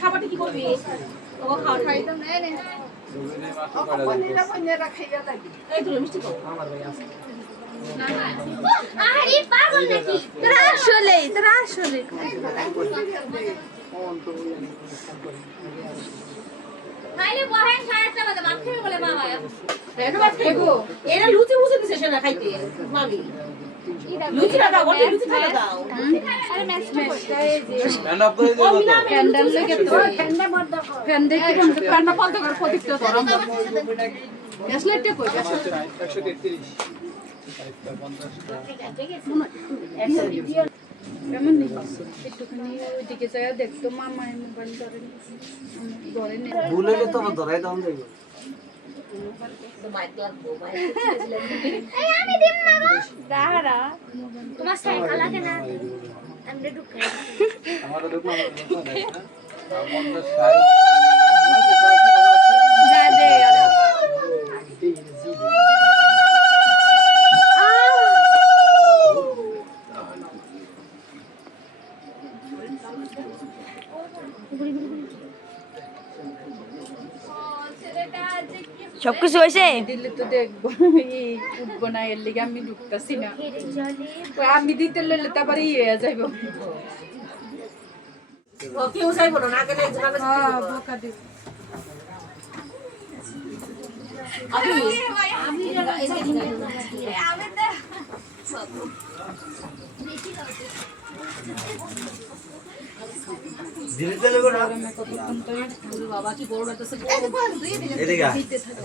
খাবারটা কি করবি মিষ্টি এরা লুচি মুছে দিছে সেটা খাইতে মামি লুচি না দাও বটে লুচি খাইতে দাও আরে ম্যাচটা স্ট্যান্ড আপ করে দিও ক্যান্ডেল লাগে তো ক্যান্ডেল বন্ধ কর ক্যান্ডেল কি ক্যান্ডেল বন্ধ কর প্রদীপটা ধরো গ্যাসলাইটটা কই 133 কেমন নেই একটুখানি ওইদিকে যায় দেখতো মামা মোবাইল ধরে ধরে নে ভুলে তো ধরাই দাও দেব তো মাইক লাগবো এই আমি দিম না গো দাঁড়া তোমার সাইকেল লাগে না আমরা ঢুকাই আমাদের ঢুকলো আমাদের সাইকেল যা দে আরে সবকিছু হয়েছে দিলে তো দেখবো উঠবো না এর লিগে আমি ঢুকতেছি না আমি দিতে লইলে তারপরে ইয়ে যাইব কেউ যাইব না আগে বোকা দিব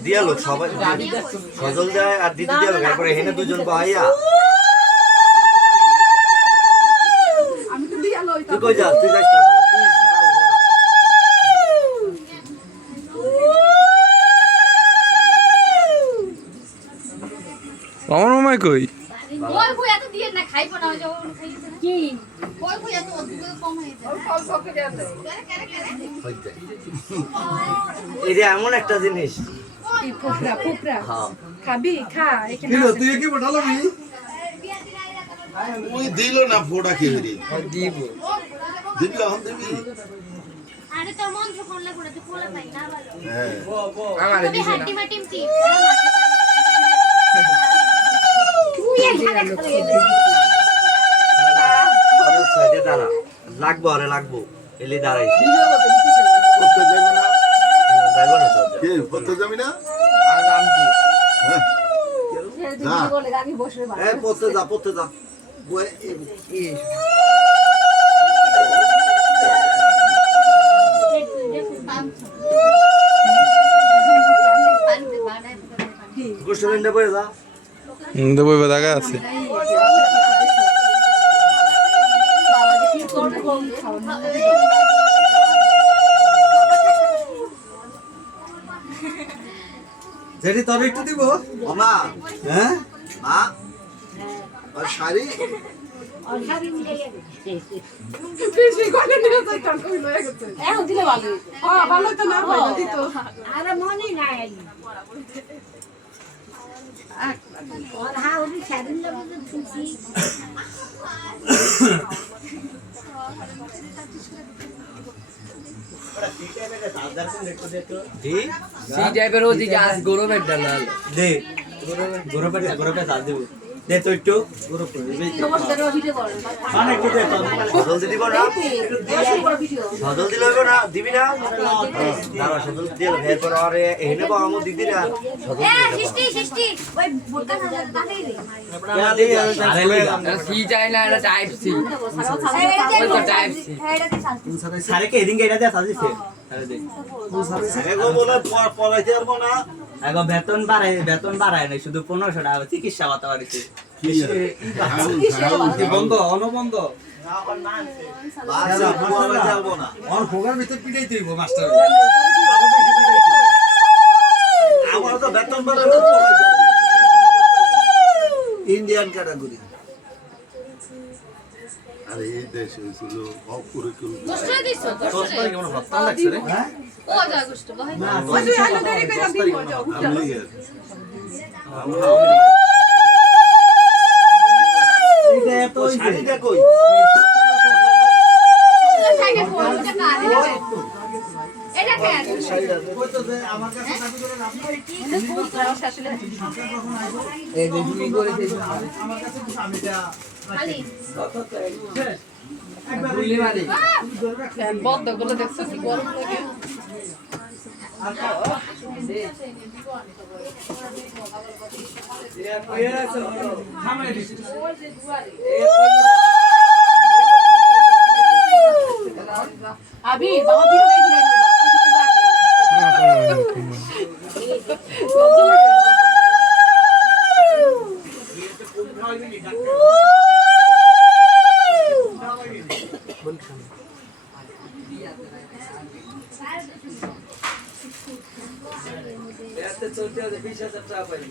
দিয়ালো সবাই সজল যায় আর দিদি দিয়ালো তারপরে হেনে দুজন ভাইয়া তুই কই যাস তুই যাস আমার মামা কই ওই কই এত দিয়ে না খাইবো না যখন খাইছে কি ওই কই এত কম হইছে ফল পকে যাবে এটা এমন একটা জিনিস ফুকরা ফুকরা খাবি খা এখানে তুই কি বটালবি ওই দিল না ফোটা কে রে দিব দিবি এখন দিবি আরে তোর মন যখন লাগবে তুই কোলা পাই না ভালো হ্যাঁ আমারে তুমি দিছে হাড্ডি মাটিম কি লাগবো আরে লাগবো এলি দাঁড়াইছি করতে যাবে না যাইব না তো কে করতে যাবি না আর নাম কি হ্যাঁ না বলে আমি বসে এ পড়তে যা ওই গোষ্ঠীবৃন্দ বলে যা দেবো দাগা আছে যেটি তোর একটু দিব মামা হ্যাঁ মা আর শাড়ি বেশি করে নিয়ে যাই তোর কই লয়ে গেছে এখন দিলে ভালো ভালো তো না ভালো দিত আরে মনে নাই আর হা ওই শাড়ি লাগবে তুই সি টাইপের ওদিকে আজ গরমের ডাল দে গরমের ডাল দেব দে তো একটু গরম করে নমস্কার ভিডিও কর মানে একটু দে তো সদল দিব না সদল দিলে হবে না দিবি না দাঁড়া সদল দিলে এরপর আরে এনে বা আমো দিদি না সদল সৃষ্টি ওই বোরকা না তাতেই রে সি চাই না এটা টাইপ সি ওই তো টাইপ সি সারে কে এদিন এটা দেয়া সাজিছে আরে দে সারে গো বলে পড়াইতে পারবো না এখন বেতন বাড়ায় না শুধু 1500 টাকা চিকিৎসা ভাতা বাড়িতে বন্ধ অনবন্ধ আমার তো বেতন বাড়ানো ইন্ডিয়ান ক্যাটাগরি আরে এই দেশ হয়েছিল অকুরিকুল গোষ্ঠী দিছো সস্তা কেমন হত্যা লাগছে রে ও যা গোষ্ঠী ভাই ওই তুই আলো দেরি করে দিব আমি শাড়ি দেখো সাইডে ফোন ওটা কার এটা কেন ওই তো যে আমার কাছে চাবি করে রাখি এই যে তুমি করে দিয়েছো আমার কাছে তো চাবিটা খালি গুলি মারি বদ্ধগুলো দেখছো কি গরম লাগে আবি বাবা দিকে এত চলতে 20,000 টাকা পাই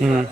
হুম